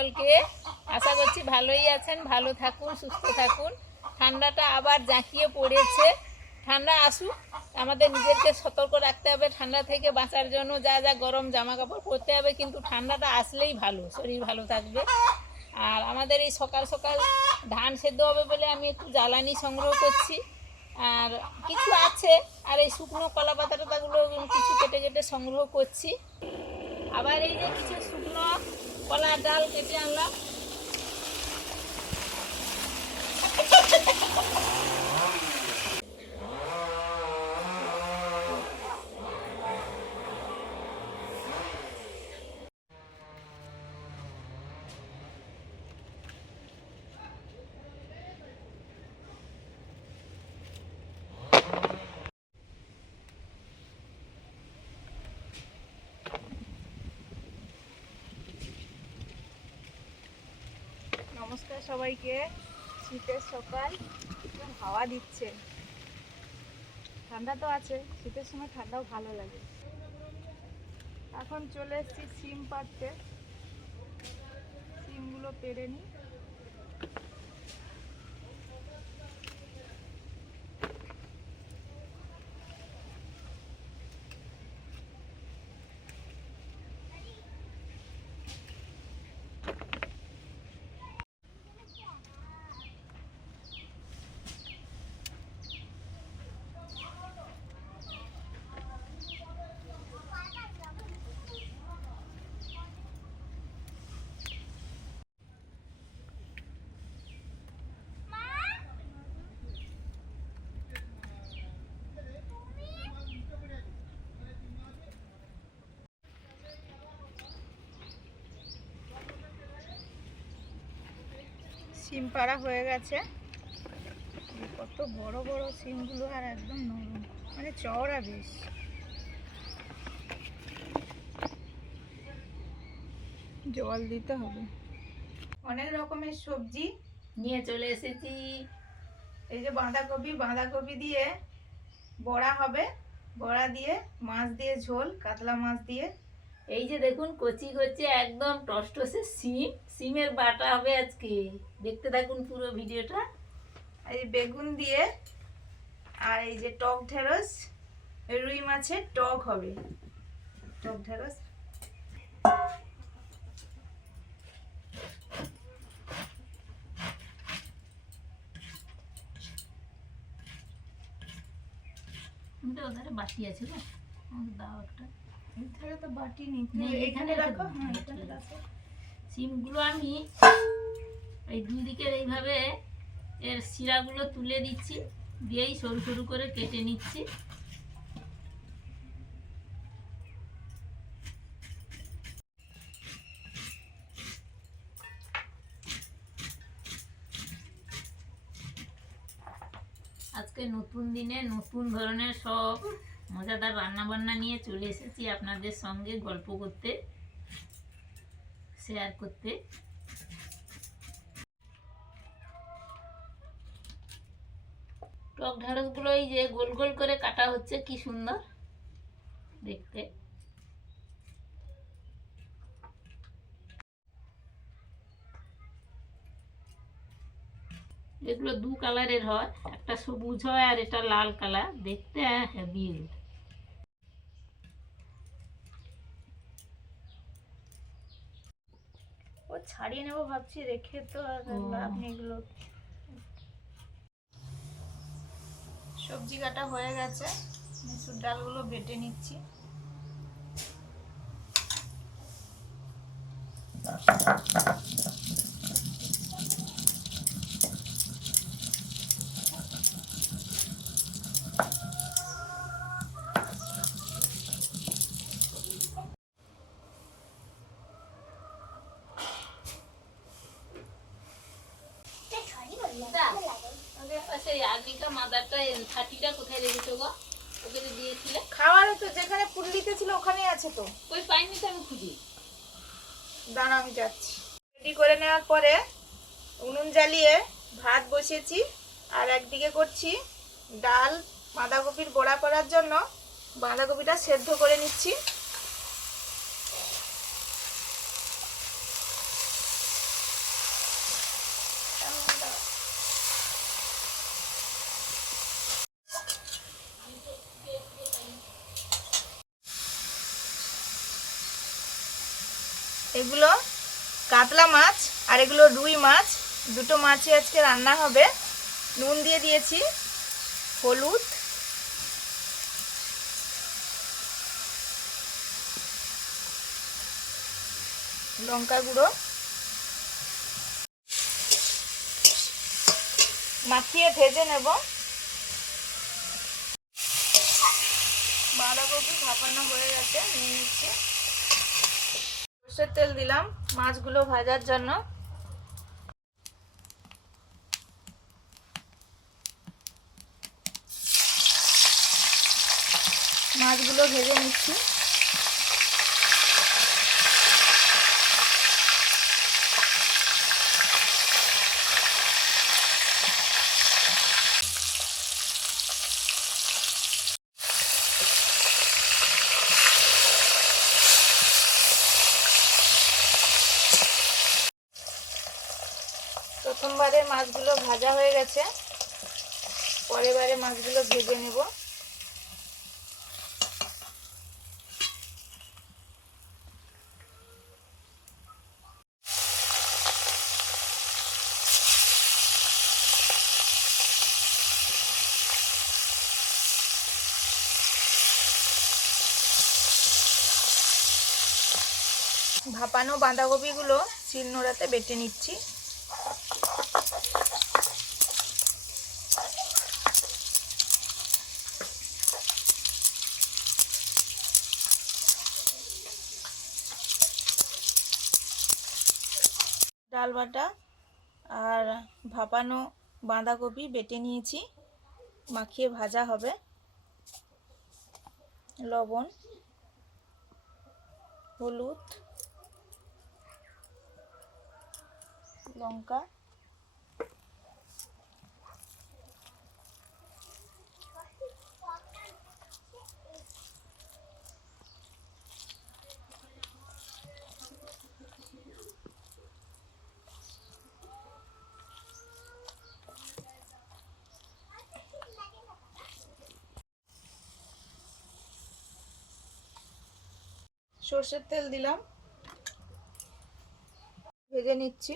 সকলকে আশা করছি ভালোই আছেন, ভালো থাকুন, সুস্থ থাকুন। ঠান্ডাটা আবার জাঁকিয়ে পড়েছে। ঠান্ডা আসুক, আমাদের নিজেদেরকে সতর্ক রাখতে হবে, ঠান্ডা থেকে বাঁচার জন্য যা যা গরম জামা কাপড় পরতে হবে, কিন্তু ঠান্ডাটা আসলেই ভালো, শরীর ভালো থাকবে। আর আমাদের এই সকাল সকাল ধান সেদ্ধ হবে বলে আমি একটু জ্বালানি সংগ্রহ করছি। আর কিছু আছে, আর এই শুকনো কলা পাতা টাতাগুলো কিছু কেটে কেটে সংগ্রহ করছি। আবার এই যে কিছু শুকনো কলা ডাল কেটে আনলাম সবাইকে। শীতের সকাল হাওয়া দিচ্ছে। ঠান্ডা তো আছে, শীতের সময় ঠান্ডাও ভালো লাগে। এখন চলে এসছি সিম পাড়তে। সিমগুলো পেরে নিই। সিম পাড়া হয়ে গেছে। কত বড় বড় সিমগুলো আর একদম নরম। মানে চওড়া বেশ। জল দিতে হবে। অনেক রকমের সবজি নিয়ে চলে এসেছি। এই যে বাঁধাকপি বাঁধাকপি দিয়ে বড়া হবে। বড়া দিয়ে মাছ দিয়ে ঝোল, কাতলা মাছ দিয়ে এই যে দেখুন, কচি কচি একদম টসটসে সিম। সিমের বাটা হবে আজকে। দেখতে থাকুন পুরো ভিডিওটা। এই বেগুন দিয়ে, আর এই যে টক ঢেঁড়স, রুই মাছের টক হবে। টক ঢেঁড়স। বাটি আছে না? দাও একটা। এখানে তো বাটি নেই নেই, এখানে রাখো। রাখো। হ্যাঁ এখানে রাখো। সিমগুলো আমি এই দুই দিকের এইভাবে এর শিরাগুলো তুলে দিচ্ছি দিয়েই সরু সরু করে কেটে নিচ্ছি। আজকে নতুন দিনে নতুন ধরনের সব মজাদার রান্না বান্না নিয়ে চলে এসেছি আপনাদের সঙ্গে গল্প করতে শেয়ার করতে। টক ঢেঁড়সগুলো এই যে গোল গোল করে কাটা হচ্ছে, কি সুন্দর দেখতে। এগুলো দু কালারের হয়, একটা সবুজ হয় আর এটা লাল কালার দেখতে হ্যাঁ হেভি ও ছাড়িয়ে নেব ভাবছি রেখে তো আর আপনি এগুলো। সবজি কাটা হয়ে গেছে মসুর ডালগুলো বেটে নিচ্ছি। সেই আর্মিকা মাদারটা থার্টিটা কোথায় রেখেছো গো? ওকে যে দিয়েছিলে। খাওয়ারও তো যেখানে পুল্লিতে ছিল ওখানেই আছে তো। ওই পাইনি তো আমি খুঁজি। দাঁড়া আমি যাচ্ছি। রেডি করে নেওয়ার পরে উনুন জ্বালিয়ে ভাত বসিয়েছি আর একদিকে করছি ডাল বাঁধাকপির বড়া করার জন্য বাঁধাকপিটা সেদ্ধ করে নিচ্ছি। এগুলো কাতলা মাছ আর এগুলো রুই মাছ। দুটো মাছই আজকে রান্না হবে। নুন দিয়ে দিয়েছি, হলুদ। লঙ্কা গুঁড়ো। মাখিয়ে ভেজে নেব। বাঁধাকপি ভাপানো হয়ে গেছে, নিয়ে নিচ্ছি। সর্ষের তেল দিলাম মাছগুলো ভাজার জন্য। মাছগুলো ভেজে নিচ্ছি। প্রথমবারে মাছগুলো ভাজা হয়ে গেছে। পরের বারে মাছগুলো ভেজে নেব। ভাপানো বাঁধাকপিগুলো শিলনোড়াতে বেটে নিচ্ছি। ডাল বাটা আর ভাপানো বাঁধাকপি বেটে নিয়েছি। মাখিয়ে ভাজা হবে। লবণ হলুদ লঙ্কা সর্ষের তেল দিলাম। ভেজে নিচ্ছি।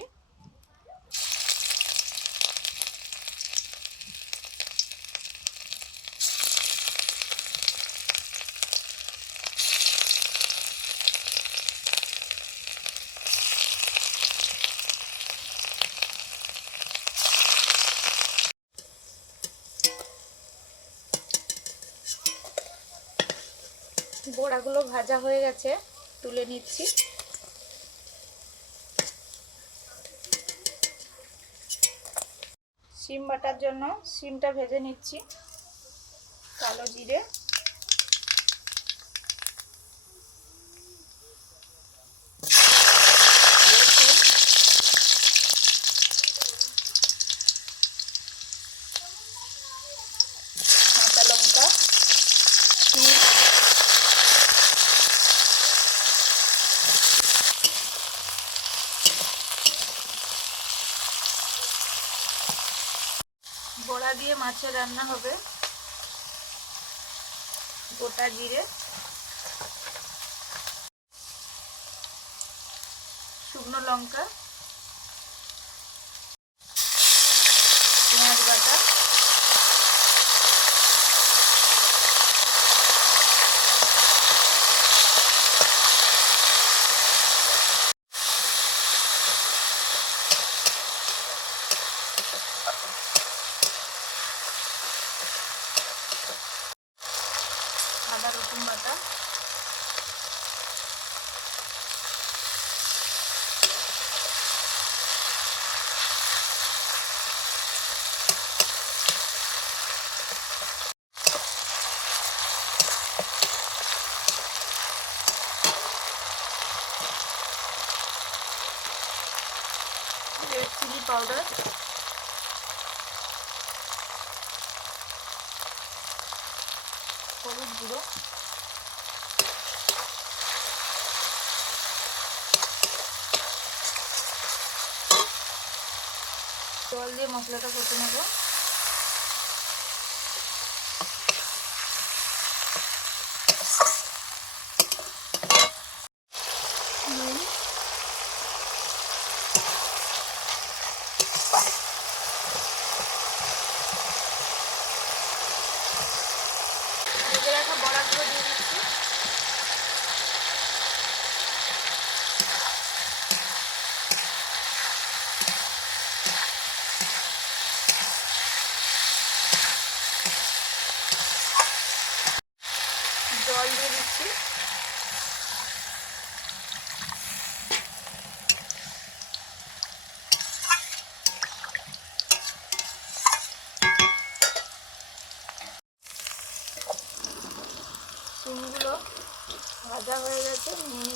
বড়াগুলো ভাজা হয়ে গেছে তুলে নিচ্ছি। সিম বাটার জন্য সিমটা ভেজে নিচ্ছি কালো জিরে রসুন, কাঁচা লঙ্কা তিল মাছের রান্না হবে। গোটা জিরে। শুকনো লঙ্কা পেঁয়াজ বাটা আদা রসুন বাটা রেড চিলি পাউডার হলুদ গুঁড়ো জল দিয়ে মশলাটা কষে নেব দেখা বরাদ্দ দিয়ে দিচ্ছি ভাজা হয়ে গেছে নিয়ে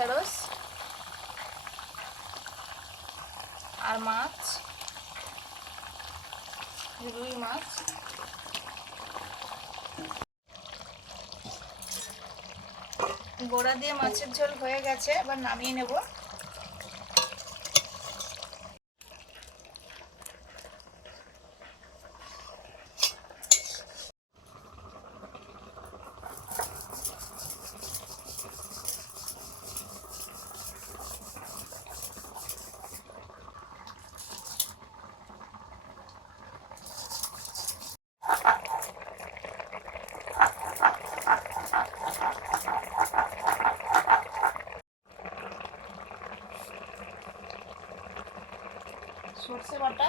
ঢেঁড়স আর মাছ রুই মাছ। গোড়া দিয়ে মাছের ঝোল হয়ে গেছে এবার নামিয়ে নেব। সর্ষে বাটা।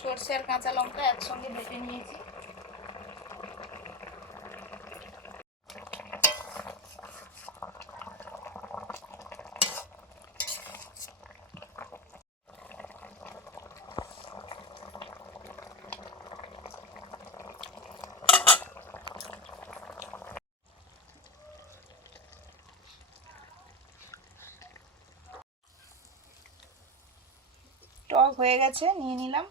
সর্ষে আর কাঁচা লঙ্কা একসঙ্গে বেটে নিয়েছি টক হয়ে গেছে নিয়ে নিলাম।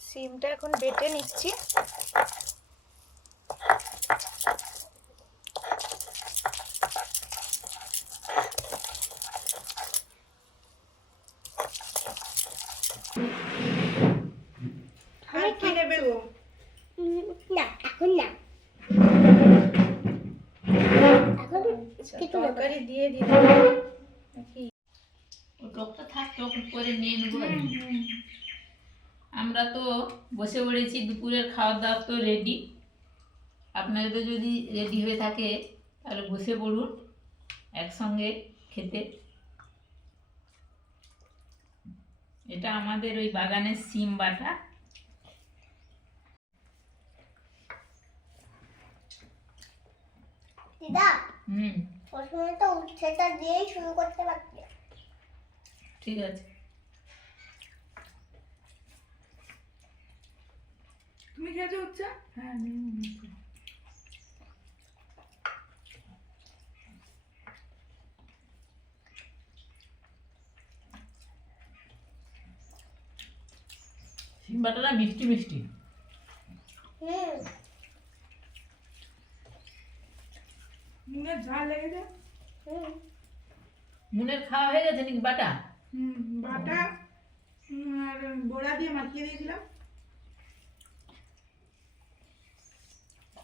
সিমটা এখন বেটে নিচ্ছি আর কি নেবে গো না এখন না এখন আচ্ছা, কিছু নেবে তরকারি দিয়ে দিতে নাকি ও টকটা থাক টক করে নিয়ে নেব আর কি। আমরা তো বসে পড়েছি দুপুরের খাওয়া দাওয়া তো রেডি আপনাদের যদি রেডি হয়ে থাকে তাহলে বসে পড়ুন একসঙ্গে খেতে। এটা আমাদের ওই বাগানের সিম বাটা। দিদা হুম। প্রথমে তো উচ্ছেটা দিয়েই শুরু করতে পারছি ঠিক আছে। তুমি খেয়েছো হচ্ছে? হ্যাঁ সিম বাটাটা মিষ্টি মিষ্টি। হুম। নুনের ঝাল লেগেছে? হুম। নুনের খাওয়া হয়ে গেছে নাকি বাটা? বাটা আর গোড়া দিয়ে মাখিয়ে দিয়েছিলাম।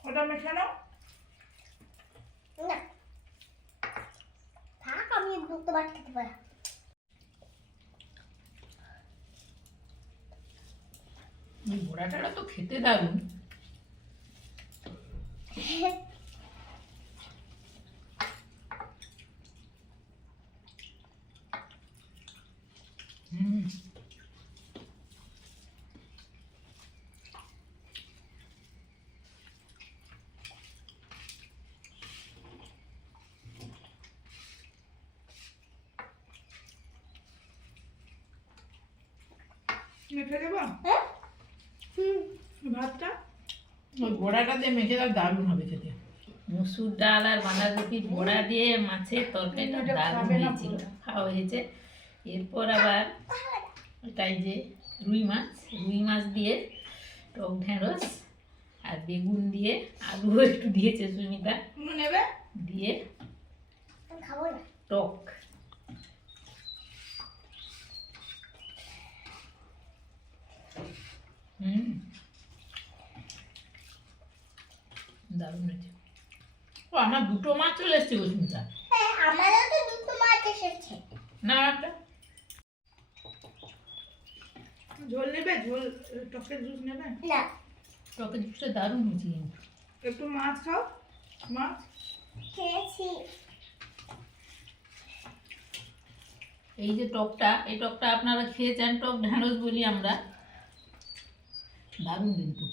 ওটা মেশানো না। থাক আমি দুটো ভাত খেতে পারি। বড়াটা তো খেতে দারুণ হুম মেখে দেবো? হ্যাঁ? ভাতটা? ওই বড়াটা দিয়ে মেখে দাও দারুণ হবে খেতে। মুসুর ডাল আর বাঁধাকপির বড়া দিয়ে মাছের তরকারিটা দারুণ হয়েছিল খাওয়া হয়েছে। এরপর আবার এটাই যে রুই মাছ রুই মাছ দিয়ে টক ঢেঁড়স আর বেগুন দিয়ে আলু একটু দিয়েছে সুমিতা দিয়ে আমি খাব না। টক। হুম। দারুণ হয়েছে। ও আমার দুটো মাছ চলে এসছে গো সুমিতা। হ্যাঁ আমারও তো দুটো মাছ এসেছে। না একটা। ঝোল নেবে? ঝোল টকের জুস নেবে? না। টকের জুসটা দারুণ হয়েছে কিন্তু। একটু মাছ খাও। মাছ? খেয়েছি। এই যে টকটা এই টকটা আপনারা খেয়েছেন টক ঢ্যাঁড়স বলি আমরা। দারুণ কিন্তু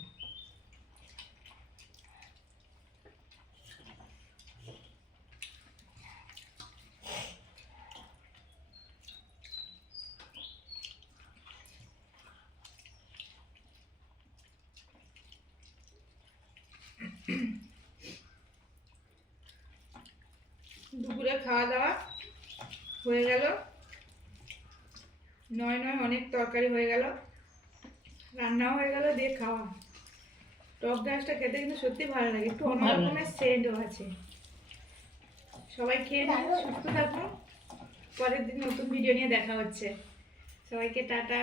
দুপুরে খাওয়া দাওয়া হয়ে গেল। নয় নয় অনেক তরকারি হয়ে গেল। রান্নাও হয়ে গেল দিয়ে খাওয়া। টক ডাঁসটা খেতে কিন্তু সত্যি ভালো লাগে একটু অন্য রকমের সেন্টও আছে। সবাই খেয়ে নিন সুস্থ থাকুন। পরের দিন নতুন ভিডিও নিয়ে দেখা হচ্ছে। সবাইকে টাটা।